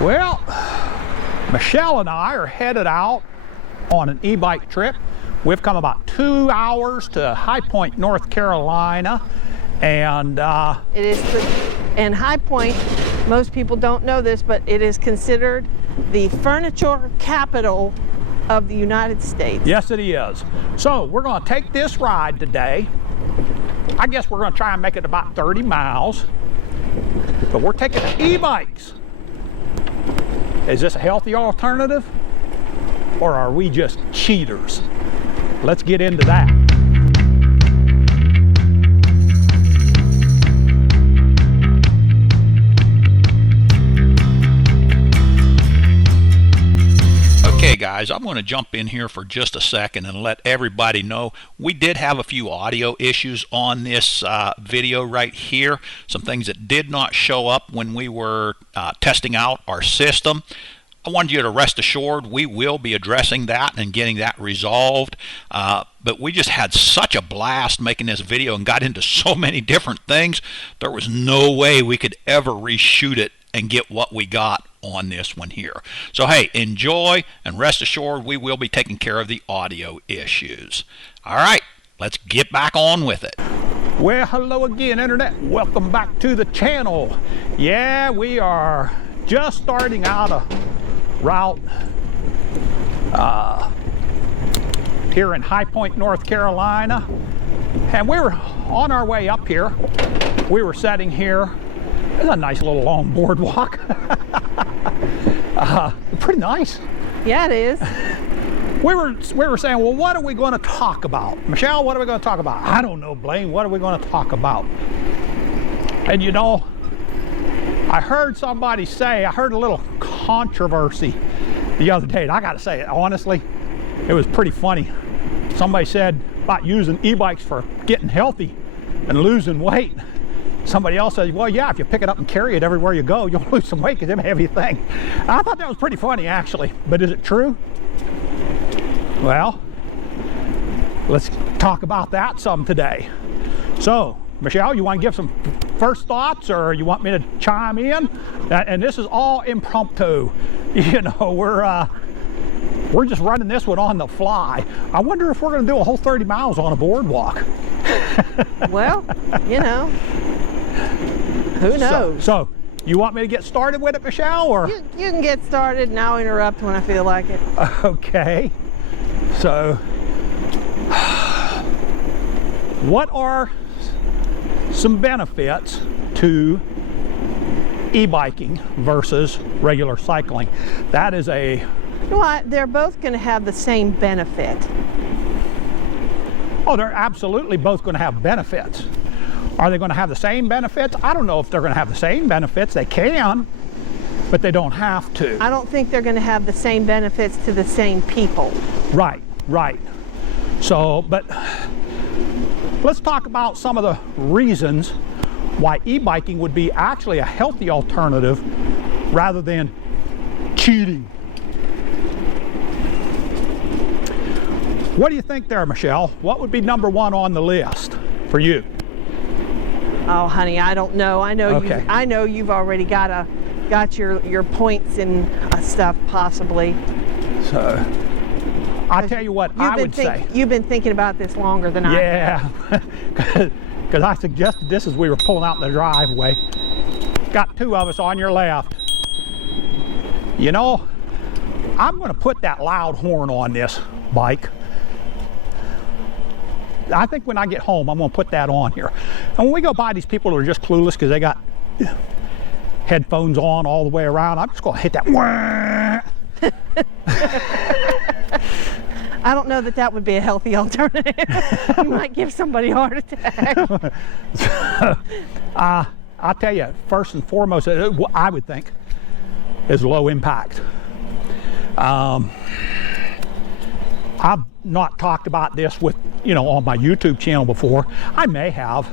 Well, Michelle and I are headed out on an e-bike trip. We've come about 2 hours to High Point, North Carolina, and it is and High Point, most people don't know this, but it is considered the furniture capital of the United States. Yes, it is. So we're going to take this ride today. I guess we're going to try and make it about 30 miles, but we're taking e-bikes. Is this a healthy alternative, or are we just cheaters? Let's get into that. Okay guys, I'm going to jump in here for just a second and let everybody know we did have a few audio issues on this video right here. Some things that did not show up when we were testing out our system. I wanted you to rest assured we will be addressing that and getting that resolved. But we just had such a blast making this video and got into so many different things. There was no way we could ever reshoot it and get what we got on this one here. So hey, enjoy and rest assured we will be taking care of the audio issues. All right, let's get back on with it. Well, hello again, Internet. Welcome back to the channel. Yeah, we are just starting out a route here in High Point, North Carolina, and we were on our way up here. We were sitting here. It's a nice little long boardwalk. Pretty nice. Yeah, it is. We were saying, well, what are we going to talk about? Michelle, what are we going to talk about? I don't know, Blaine. What are we going to talk about? And you know, I heard somebody say, I heard a little controversy the other day, and I got to say, honestly, it was pretty funny. Somebody said about using e-bikes for getting healthy and losing weight. Somebody else says, well, yeah, if you pick it up and carry it everywhere you go, you'll lose some weight because it's a heavy thing. I thought that was pretty funny, actually. But is it true? Well, let's talk about that some today. So, Michelle, you want to give some first thoughts, or you want me to chime in? And this is all impromptu. You know, we're just running this one on the fly. I wonder if we're going to do a whole 30 miles on a boardwalk. Well, you know, who knows? So you want me to get started with it, Michelle, or? You can get started, and I'll interrupt when I feel like it. Okay. So, what are some benefits to e-biking versus regular cycling? That is a... You know what? They're both going to have the same benefit. Oh, they're absolutely both going to have benefits. Are they going to have the same benefits? I don't know if they're going to have the same benefits. They can, but they don't have to. I don't think they're going to have the same benefits to the same people. Right, right. So, but let's talk about some of the reasons why e-biking would be actually a healthy alternative rather than cheating. What do you think there, Michelle? What would be number one on the list for you? Oh, honey, I don't know. I know okay. I know you've already got your points and stuff possibly. So, I'll tell you what I would say. You've been thinking about this longer than I have. Yeah, because I suggested this as we were pulling out in the driveway. Got two of us on your left. You know, I'm going to put that loud horn on this bike. I think when I get home, I'm going to put that on here. And when we go by these people who are just clueless because they got headphones on all the way around, I'm just going to hit that. I don't know that that would be a healthy alternative. You might give somebody a heart attack. So, I'll tell you, first and foremost, what I would think is low impact. I've not talked about this with, you know, on my YouTube channel before. I may have,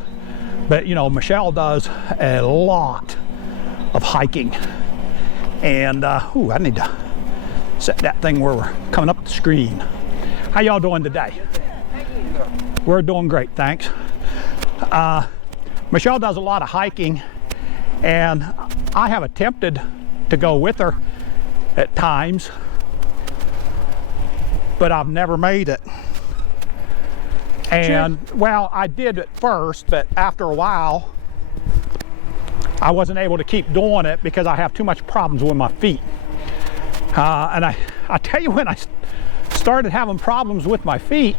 but you know, Michelle does a lot of hiking, and ooh, I need to set that thing where we're coming up the screen. How y'all doing today? We're doing great, thanks. Michelle does a lot of hiking, and I have attempted to go with her at times, but I've never made it. And well, I did at first, but after a while I wasn't able to keep doing it because I have too much problems with my feet. And I tell you, when I started having problems with my feet,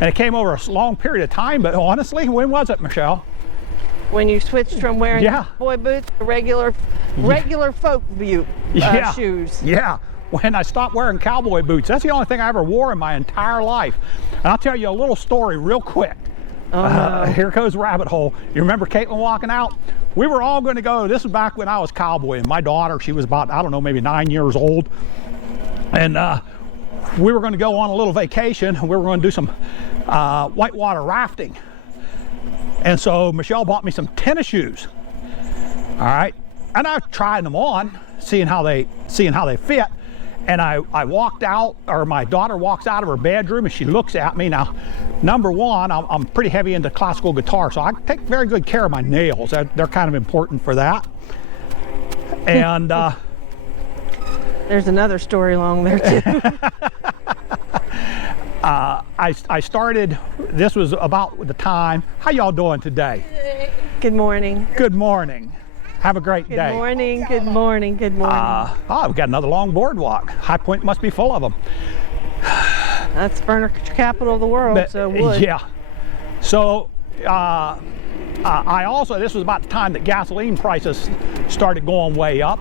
and it came over a long period of time, but honestly, when was it, Michelle? When you switched from wearing boy boots to regular folk shoes. Yeah, when I stopped wearing cowboy boots. That's the only thing I ever wore in my entire life. And I'll tell you a little story real quick. Here goes the rabbit hole. You remember Caitlin walking out? We were all going to go, this is back when I was cowboying. My daughter, she was about, I don't know, maybe 9 years old. And we were going to go on a little vacation. We were going to do some whitewater rafting. And so Michelle bought me some tennis shoes. All right. And I tried them on, seeing how they fit. And I walked out, or my daughter walks out of her bedroom, and she looks at me. Now, number one, I'm pretty heavy into classical guitar, so I take very good care of my nails. They're kind of important for that. And there's another story along there too. I started, this was about the time. How y'all doing today? Good morning. Good morning. Have a great day. Good morning, good morning, good morning. We've got another long boardwalk. High Point must be full of them. That's furniture capital of the world, so wood. Yeah. So I also, this was about the time that gasoline prices started going way up.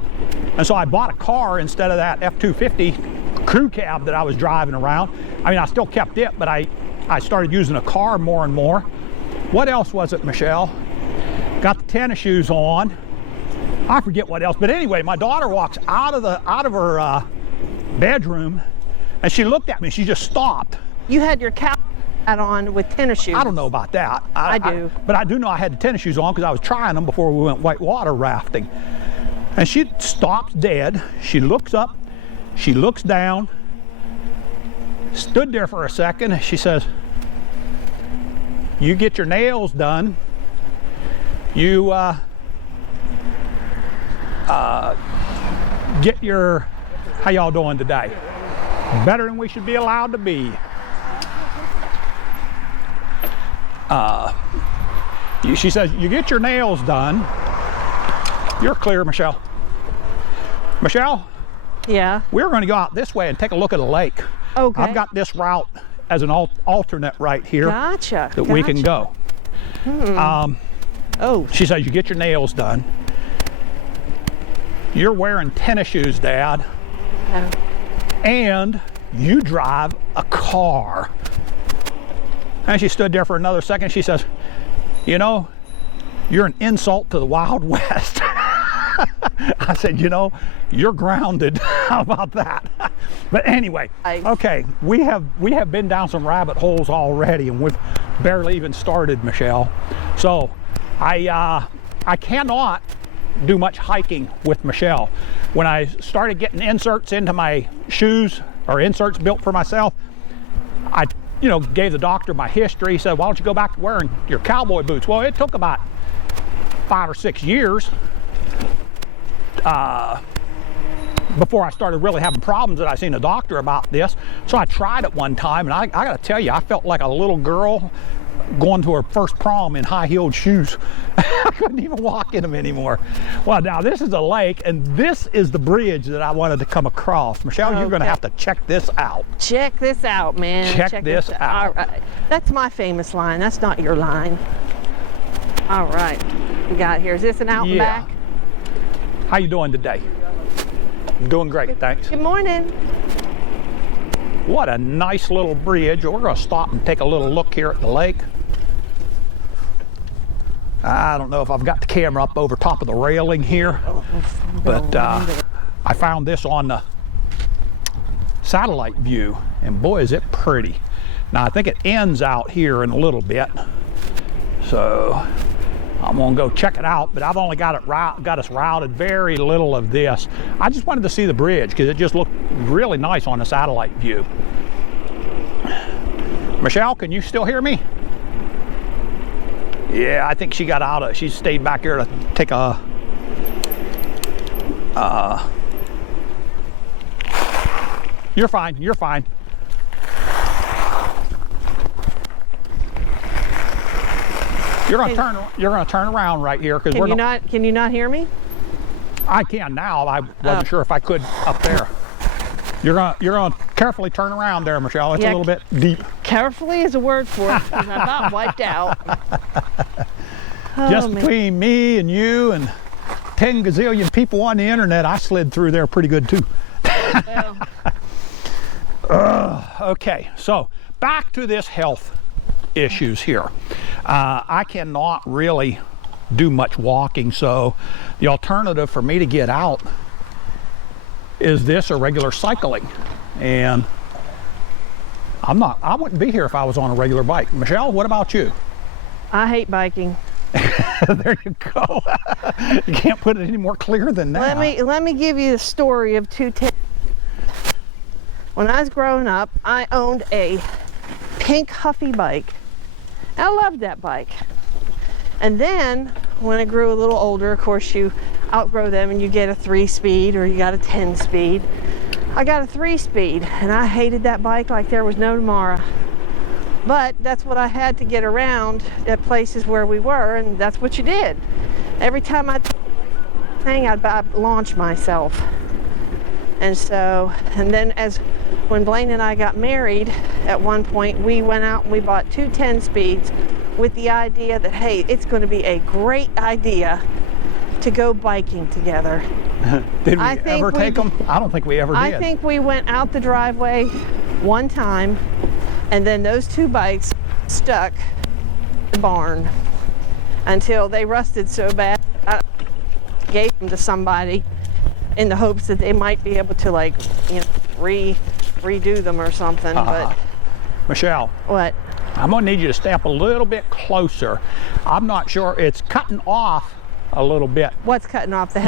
And so I bought a car instead of that F-250 crew cab that I was driving around. I mean, I still kept it, but I started using a car more and more. What else was it, Michelle? Got the tennis shoes on. I forget what else, but anyway, my daughter walks out of her bedroom, and she looked at me. She just stopped. You had your cowboy hat on with tennis shoes. I don't know about that. I do. But I do know I had the tennis shoes on because I was trying them before we went whitewater rafting. And she stops dead. She looks up. She looks down. Stood there for a second. She says, "You get your nails done. You get your," how y'all doing today? Better than we should be allowed to be. She says, "You get your nails done." You're clear, Michelle. Michelle? Yeah? We're going to go out this way and take a look at a lake. Okay. I've got this route as an alternate right here. Gotcha. That we can go. She says, "You get your nails done. You're wearing tennis shoes, Dad. Yeah. And you drive a car." And she stood there for another second. She says, "You know, you're an insult to the Wild West." I said, "You know, you're grounded." How about that? But anyway, okay, we have been down some rabbit holes already, and we've barely even started, Michelle. So I cannot do much hiking with Michelle. When I started getting inserts into my shoes, or inserts built for myself, I gave the doctor my history. He said, "Why don't you go back to wearing your cowboy boots?" Well, it took about 5 or 6 years before I started really having problems that I seen a doctor about this. So I tried it one time, and I gotta tell you, I felt like a little girl going to her first prom in high-heeled shoes. I couldn't even walk in them anymore. Well, now this is a lake, and this is the bridge that I wanted to come across. Michelle, you're gonna have to check this out. Check this out, man. Check this out. All right. That's my famous line. That's not your line. All right. We got here. Is this an out and back? How you doing today? Doing great, thanks. Good morning. What a nice little bridge. We're going to stop and take a little look here at the lake. I don't know if I've got the camera up over top of the railing here, but I found this on the satellite view, and boy, is it pretty. Now, I think it ends out here in a little bit, so I'm gonna go check it out, but I've only got us routed very little of this. I just wanted to see the bridge because it just looked really nice on the satellite view. Michelle, can you still hear me? Yeah, I think she got out of, she stayed back here to take a You're fine, you're fine. You're gonna turn around right here because we're not. Can you not hear me? I can now. I wasn't sure if I could up there. You're gonna carefully turn around there, Michelle. It's a little bit deep. Carefully is a word for it, because I about wiped out. Just between me and you and 10 gazillion people on the internet, I slid through there pretty good too. Well. Okay, so back to this health issues here. I cannot really do much walking, so the alternative for me to get out is this or regular cycling. And I wouldn't be here if I was on a regular bike. Michelle, what about you? I hate biking. There you go. You can't put it any more clear than that. Let me give you the story of 210. When I was growing up, I owned a pink Huffy bike. I loved that bike. And then when I grew a little older, of course you outgrow them and you get a 3-speed or you got a 10-speed. I got a 3-speed and I hated that bike like there was no tomorrow. But that's what I had to get around at places where we were, and that's what you did. Every time I'd launch myself. And so, and then when Blaine and I got married, at one point we went out and we bought 2 10-speeds with the idea that, hey, it's going to be a great idea to go biking together. Did we ever take them? I don't think we ever did. I think we went out the driveway one time, and then those 2 bikes stuck in the barn until they rusted so bad I gave them to somebody in the hopes that they might be able to, like, you know, redo them or something. But Michelle, what? I'm gonna need you to step a little bit closer. I'm not sure, it's cutting off a little bit. What's cutting off? The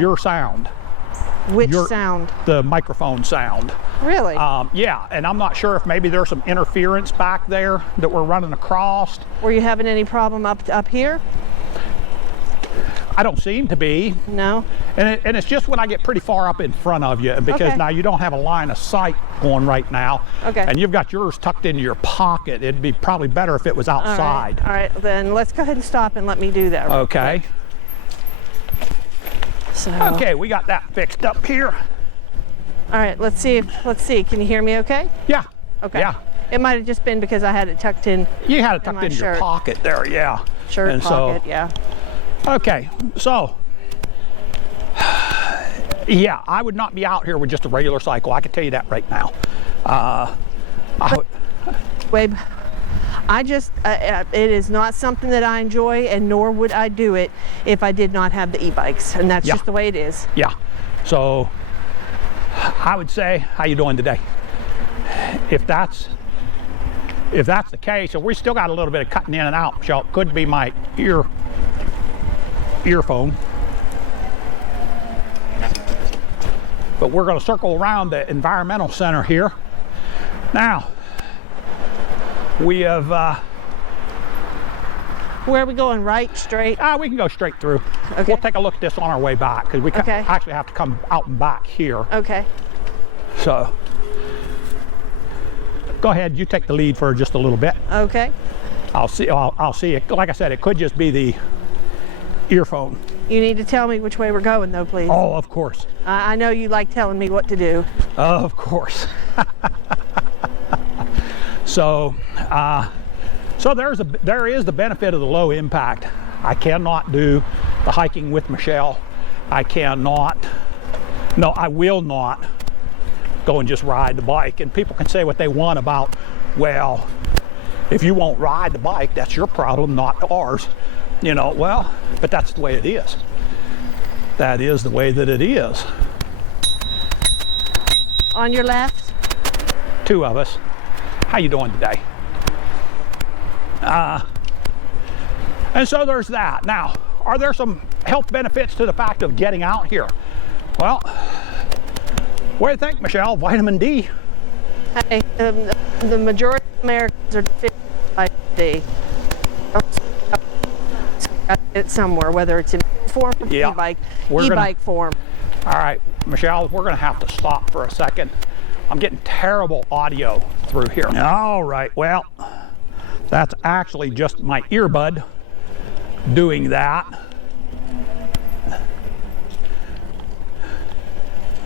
your sound. Which sound? The microphone sound. Really? Yeah, and I'm not sure if maybe there's some interference back there that we're running across. Were you having any problem up here? I don't seem to be. No. And it's just when I get pretty far up in front of you, because now you don't have a line of sight going right now. Okay. And you've got yours tucked into your pocket. It'd be probably better if it was outside. All right, then let's go ahead and stop and let me do that. Okay. So. Okay, we got that fixed up here. All right, let's see. Can you hear me okay? Yeah. Okay. Yeah. It might have just been because I had it tucked in. You had it tucked in your pocket there, yeah. Shirt pocket, yeah. Okay, so, yeah, I would not be out here with just a regular cycle. I can tell you that right now. Babe, it is not something that I enjoy, and nor would I do it if I did not have the e-bikes, and that's just the way it is. Yeah, so I would say, how you doing today? If that's the case, and we still got a little bit of cutting in and out, so it could be my earphone. But we're going to circle around the environmental center here. Now, we have... where are we going, right, straight? We can go straight through. Okay. We'll take a look at this on our way back, because we actually have to come out and back here. Okay. So, go ahead, you take the lead for just a little bit. Okay. I'll see it. Like I said, it could just be the earphone. You need to tell me which way we're going, though, please. Oh, of course. I know you like telling me what to do. Of course. So there is the benefit of the low impact. I cannot do the hiking with Michelle. I will not go and just ride the bike. And people can say what they want about, well, if you won't ride the bike, that's your problem, not ours. You know, well, but that's the way it is. That is the way that it is. On your left? 2 of us. How you doing today? And so there's that. Now, are there some health benefits to the fact of getting out here? Well, what do you think, Michelle? Vitamin D? Hey, the majority of Americans are deficient in vitamin D. I get it somewhere, whether it's in form or e-bike form. All right, Michelle, we're gonna have to stop for a second. I'm getting terrible audio through here. All right, well, that's actually just my earbud doing that.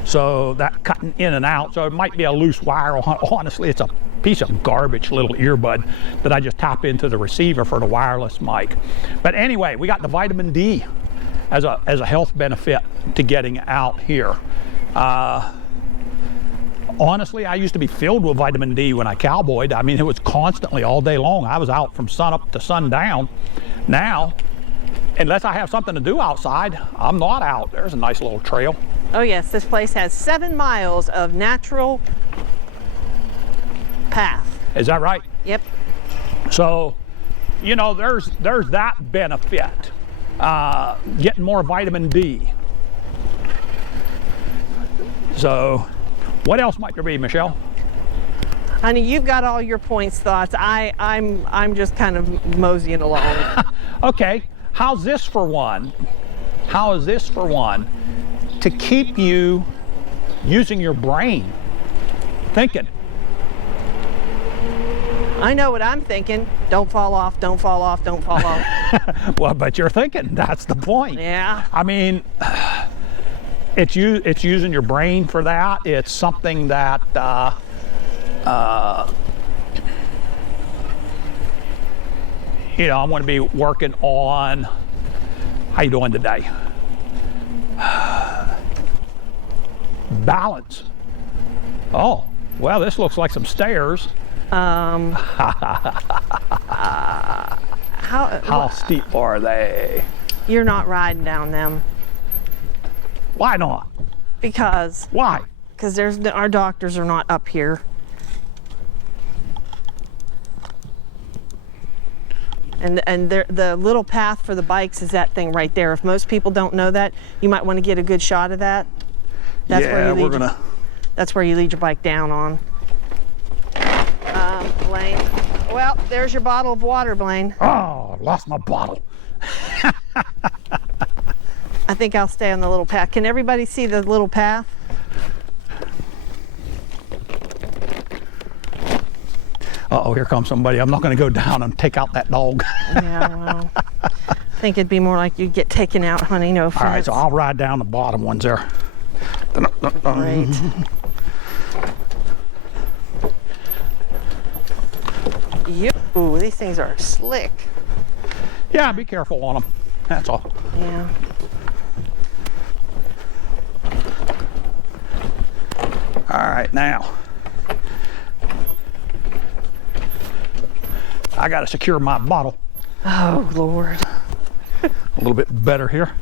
So that cutting in and out, so it might be a loose wire. Honestly, it's a piece of garbage little earbud that I just tap into the receiver for the wireless mic. But anyway, we got the vitamin D as a health benefit to getting out here. Honestly, I used to be filled with vitamin D when I cowboyed. I mean, it was constantly all day long. I was out from sun up to sundown. Now, unless I have something to do outside, I'm not out. There's a nice little trail. Oh yes, this place has 7 miles of natural path. Is that right? Yep. So, you know, there's that benefit. Getting more vitamin D. So, what else might there be, Michelle? Honey, you've got all your points, thoughts. I'm just kind of moseying along. Okay, how's this for one? How is this for one? To keep you using your brain, thinking. I know what I'm thinking. Don't fall off, don't fall off, don't fall off. Well, but you're thinking, that's the point. Yeah. I mean, it's using your brain for that. It's something that you know, I'm going to be working on. How you doing today? Balance. Oh, well, this looks like some stairs. How steep are they? You're not riding down them. Why not? Because Why? there's our doctors are not up here. And the little path for the bikes is that thing right there. If most people don't know that, you might want to get a good shot of that. That's yeah, that's where you lead your bike down on. Blaine. Well, there's your bottle of water, Blaine. Oh, I lost my bottle. I think I'll stay on the little path. Can everybody see the little path? Uh-oh, here comes somebody. I'm not going to go down and take out that dog. Yeah, well, I think it'd be more like you'd get taken out, honey. No offense. All right, so I'll ride down the bottom ones there. Great. Ooh, these things are slick. Yeah, be careful on them. That's all. Yeah. All right, now. I got to secure my bottle. Oh, Lord. A little bit better here.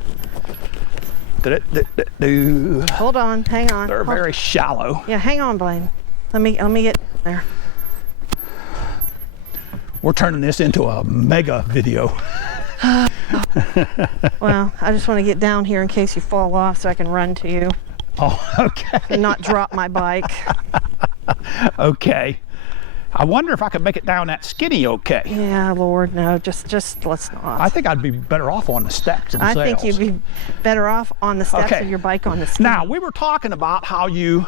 Hold on, hang on. They're very shallow. Yeah, hang on, Blaine. Let me get there. We're turning this into a mega video. Well, I just want to get down here in case you fall off so I can run to you. Oh, okay. And not drop my bike. Okay. I wonder if I could make it down that skinny okay. Yeah, Lord, no, just let's not. I think I'd be better off on the steps themselves. I think you'd be better off on the steps of your bike on the skin. Now, we were talking about how you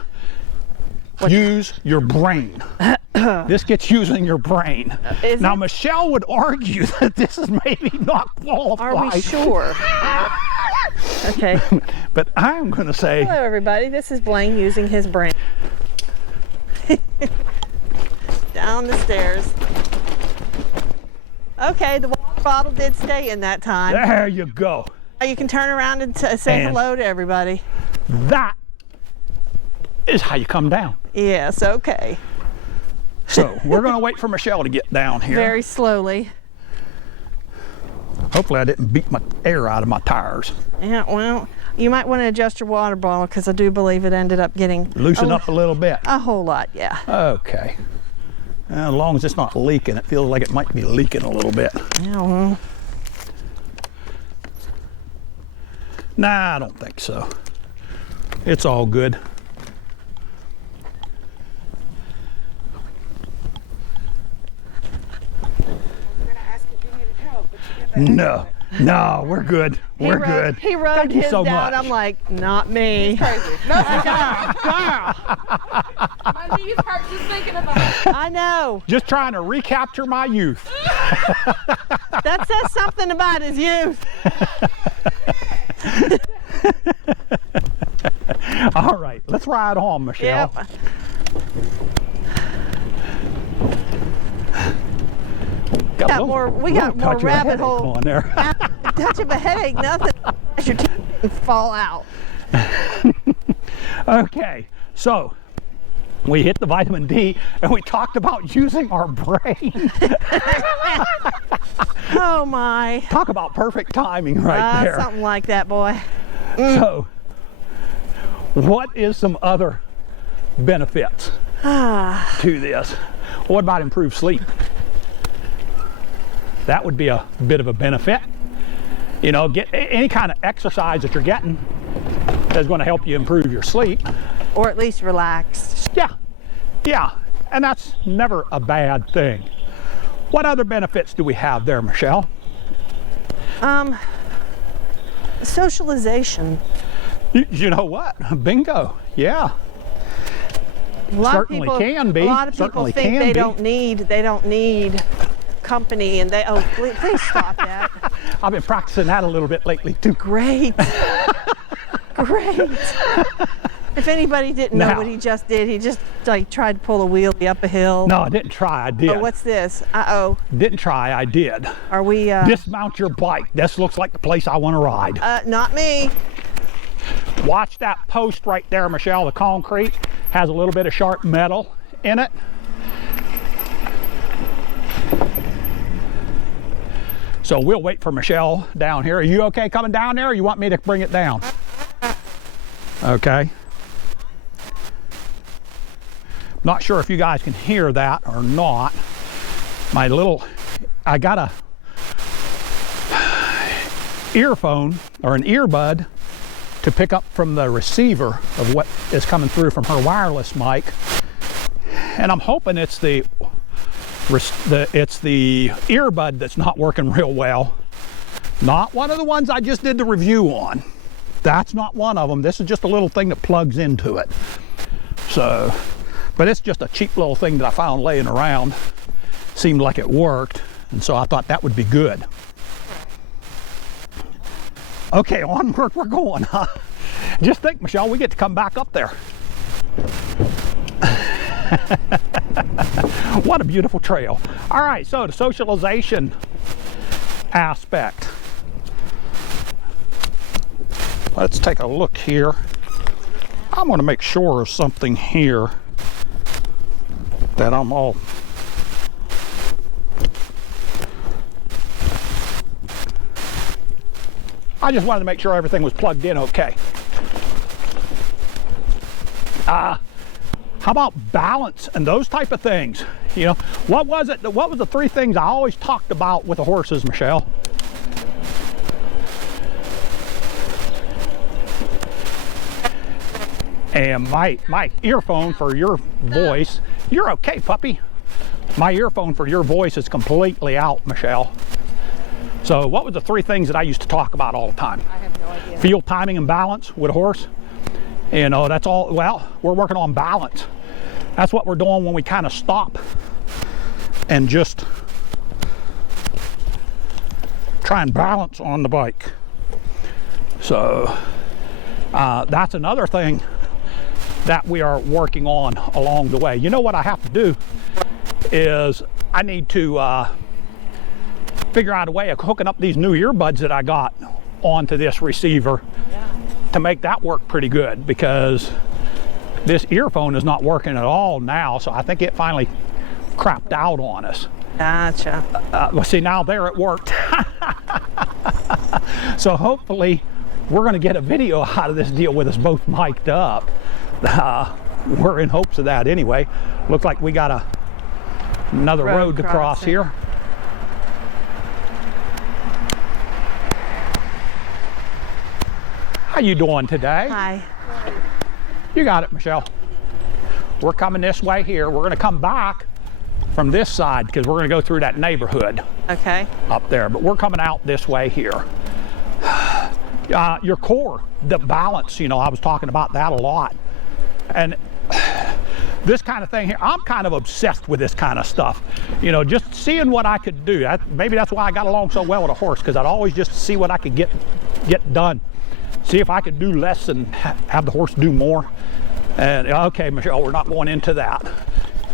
use your brain. This gets using your brain. Now, Michelle would argue that this is maybe not qualified. Are we sure? Okay. But I'm going to say... Hello, everybody. This is Blaine using his brain. Down the stairs. Okay, the water bottle did stay in that time. There you go. You can turn around and say hello to everybody. That is how you come down. Yes, okay. So we're going to wait for Michelle to get down here. Very slowly. Hopefully I didn't beat my air out of my tires. Yeah, well, you might want to adjust your water bottle because I do believe it ended up getting... Loosen up a little bit. A whole lot, yeah. Okay. As long as it's not leaking, it feels like it might be leaking a little bit. Yeah, well. Nah, I don't think so. It's all good. No, No, we're good. We're good. He wrote Thank you his so down. much. I'm like, not me. Crazy. No, Girl, my knees hurt just thinking about it. I know. Just trying to recapture my youth. That says something about his youth. All right, let's ride on, Michelle. Yep. We got more rabbit hole. on there. Touch of a headache, nothing. Your teeth fall out. Okay, so we hit the vitamin D and we talked about using our brain. Oh my. Talk about perfect timing right there. Something like that, boy. So, what is some other benefits to this? What about improved sleep? That would be a bit of a benefit. You know, get any kind of exercise that you're getting is going to help you improve your sleep. Or at least relax. Yeah, and that's never a bad thing. What other benefits do we have there, Michelle? Socialization. You know what? Bingo. Yeah. Certainly can be. A lot of people Certainly think can they be. don't need company, and please stop that. I've been practicing that a little bit lately too. Great. Great. If anybody didn't know Now, what he just did, he just like tried to pull a wheelie up a hill. No, I didn't try, I did. Oh, what's this? Uh-oh. Didn't try, I did. Are we Dismount your bike. This looks like the place I want to ride. not me. Watch that post right there, Michelle. The concrete has a little bit of sharp metal in it. So we'll wait for Michelle down here. Are you okay coming down there, or you want me to bring it down? Okay. Not sure if you guys can hear that or not. I got a earphone or an earbud to pick up from the receiver of what is coming through from her wireless mic. And I'm hoping it's the earbud that's not working real well. Not one of the ones I just did the review on. That's not one of them. This is just a little thing that plugs into it. So, but it's just a cheap little thing that I found laying around. Seemed like it worked, and so I thought that would be good. Okay, onward we're going, huh? Just think, Michelle, we get to come back up there. What a beautiful trail. All right, so the socialization aspect. Let's take a look here. I'm going to make sure of something here that I'm all... I just wanted to make sure everything was plugged in okay. How about balance and those type of things? You know, what was the three things I always talked about with the horses, Michelle? And my earphone for your voice, you're okay, puppy. My earphone for your voice is completely out, Michelle. So what were the three things that I used to talk about all the time? I have no idea. Field timing and balance with a horse. You know, that's all. Well, we're working on balance. That's what we're doing when we kind of stop and just try and balance on the bike. So that's another thing that we are working on along the way. You know what I have to do is I need to figure out a way of hooking up these new earbuds that I got onto this receiver to make that work pretty good, because this earphone is not working at all now, so I think it finally crapped out on us. Gotcha. Well, see, now there it worked. So hopefully we're going to get a video out of this deal with us both mic'd up. We're in hopes of that anyway. Looks like we got another road to cross here. How you doing today? Hi. You got it, Michelle. We're coming this way here. We're going to come back from this side because we're going to go through that neighborhood Okay. up there, but we're coming out this way here. Your core, the balance, you know, I was talking about that a lot. And this kind of thing here, I'm kind of obsessed with this kind of stuff. You know, just seeing what I could do. Maybe that's why I got along so well with a horse, because I'd always just see what I could get done. See if I could do less and have the horse do more. And okay, Michelle, we're not going into that.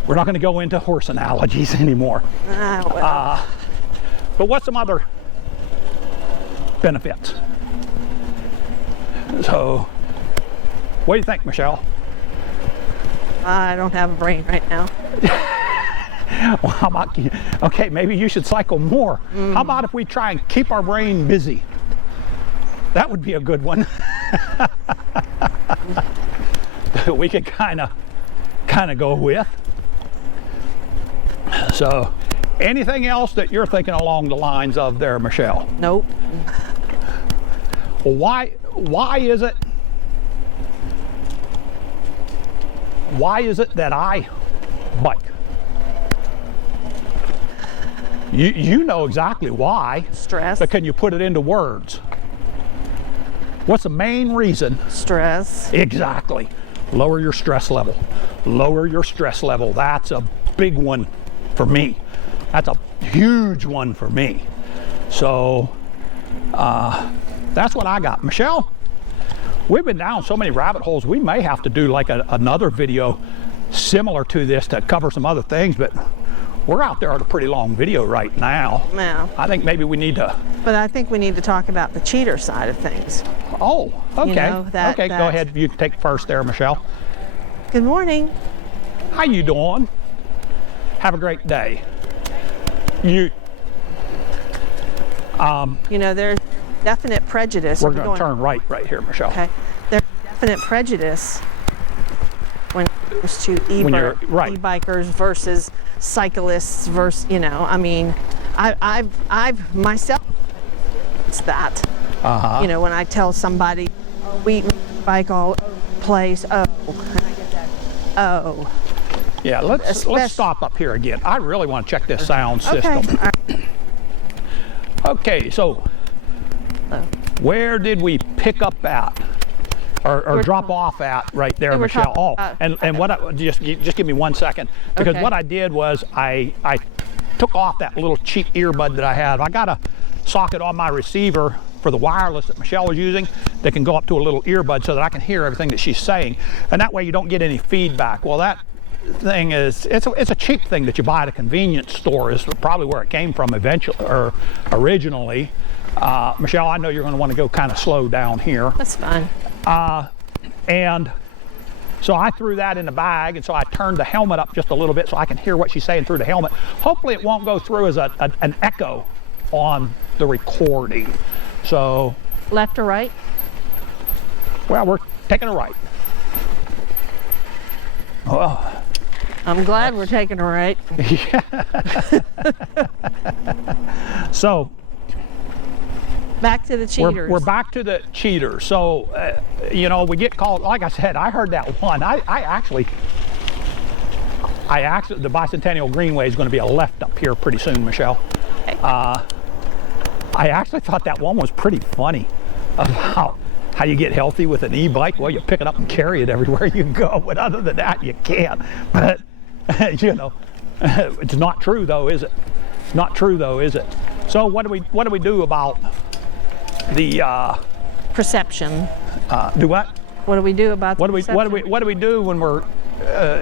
We're not going to go into horse analogies anymore. Well. But what's some other benefits? So, what do you think, Michelle? I don't have a brain right now. Well, how about, okay, maybe you should cycle more. How about if we try and keep our brain busy? That would be a good one. We could kind of go with. So, anything else that you're thinking along the lines of there, Michelle? Nope. Well, why is it that I bike? You know exactly why. Stress. But can you put it into words? What's the main reason? Stress. Exactly. Lower your stress level. Lower your stress level. That's a big one for me. That's a huge one for me. So that's what I got. Michelle, we've been down so many rabbit holes, we may have to do like another video similar to this to cover some other things, but we're out there at a pretty long video right now. Yeah. I think maybe we need to. But I think we need to talk about the cheater side of things. Oh, okay. You know, Okay, go ahead. You take first there, Michelle. Good morning. How you doing? Have a great day. You know, there's definite prejudice. we're going to turn right here, Michelle. Okay. There's definite prejudice when it comes to right. e-bikers versus cyclists versus, you know, I mean, I've myself experienced that. You know, when I tell somebody, oh, we bike all over the place, oh, and I get that, oh. Yeah, let's stop up here again. I really want to check this sound system. Okay. Okay, so where did we pick up at, or drop off at right there, Michelle? Oh, and what? Just give me 1 second, because what I did was I took off that little cheap earbud that I have. I got a socket on my receiver for the wireless that Michelle was using that can go up to a little earbud so that I can hear everything that she's saying, and that way you don't get any feedback. Well, that thing is, it's a cheap thing that you buy at a convenience store, is probably where it came from eventually, or originally. Michelle, I know you're going to want to go kind of slow down here. That's fine. And so I threw that in the bag, and so I turned the helmet up just a little bit so I can hear what she's saying through the helmet. Hopefully it won't go through as an echo on the recording. So Left or right? well, we're taking a right. Well, I'm glad we're taking a right. so Back to the cheaters. we're back to the cheaters. So you know, we get called, like I said, I heard that one. I actually the Bicentennial Greenway is going to be a left up here pretty soon, Michelle. Okay. I actually thought that one was pretty funny about how you get healthy with an e-bike. Well, you pick it up and carry it everywhere you go, but other than that, you can't. But you know, it's not true though, is it? Not true though, is it? So what do we do about the Perception. do what? What do we do about What the do we do when we're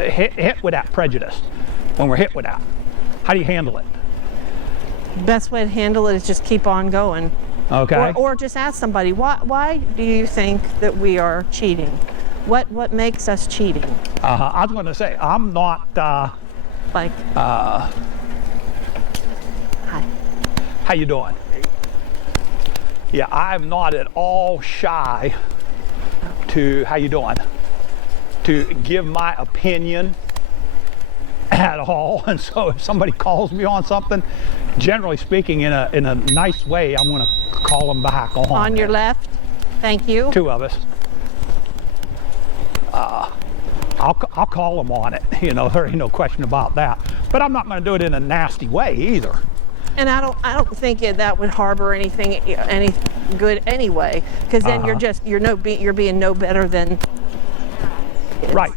hit with that prejudice? When we're hit with that, how do you handle it? Best way to handle it is just keep on going. Okay. Or just ask somebody, why do you think that we are cheating? What makes us cheating? I was going to say, I'm not Like, hi, how you doing? Yeah, I'm not at all shy to, how you doing, to give my opinion at all. And so if somebody calls me on something, generally speaking, in a nice way, I'm going to call them back on your left. Thank you. Two of us. I'll call them on it. You know, there ain't no question about that. But I'm not going to do it in a nasty way either. And I don't think that would harbor any good anyway, because then you're being no better than kids. Right.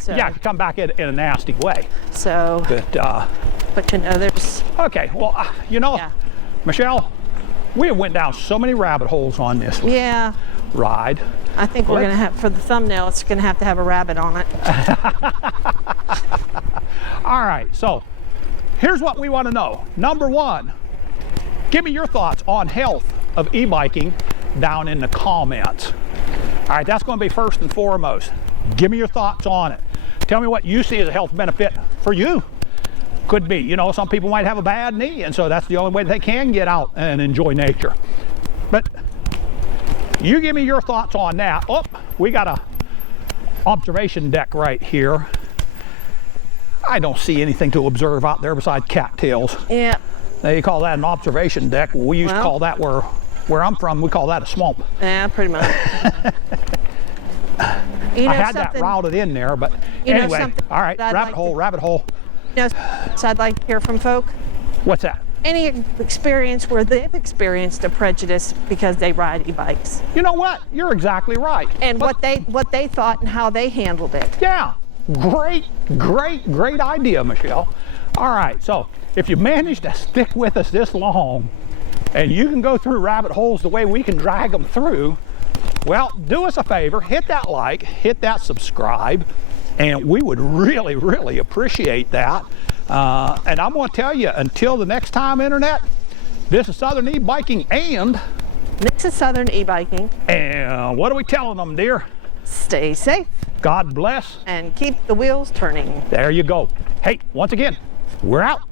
So, Yeah, come back in a nasty way. So, but you know, there's. Okay, well, you know, Yeah. Michelle, we have went down so many rabbit holes on this Yeah. ride. I think we're going to have, for the thumbnail, it's going to have a rabbit on it. All right, so here's what we want to know. Number one, give me your thoughts on health of e-biking down in the comments. All right, that's going to be first and foremost. Give me your thoughts on it. Tell me what you see as a health benefit for you. Could be, you know, some people might have a bad knee, and so that's the only way they can get out and enjoy nature. But you give me your thoughts on that. Oh, we got a observation deck right here. I don't see anything to observe out there besides cattails. Yeah. They call that an observation deck. We used to call that, where I'm from, we call that a swamp. Yeah, pretty much. You know, I had that routed in there, but anyway. All right, rabbit hole. You know, so I'd like to hear from folk. What's that? Any experience where they've experienced a prejudice because they ride e-bikes, You know what? You're exactly right. and what they thought and how they handled it. Yeah, great idea, Michelle. All right, so if you manage to stick with us this long, and you can go through rabbit holes the way we can drag them through, well, do us a favor, hit that like, hit that subscribe, and we would really appreciate that. And I'm going to tell you, until the next time, Internet, this is Southern E-Biking, and This is Southern E-Biking. And what are we telling them, dear? Stay safe God bless. and keep the wheels turning. There you go. Hey, once again, we're out.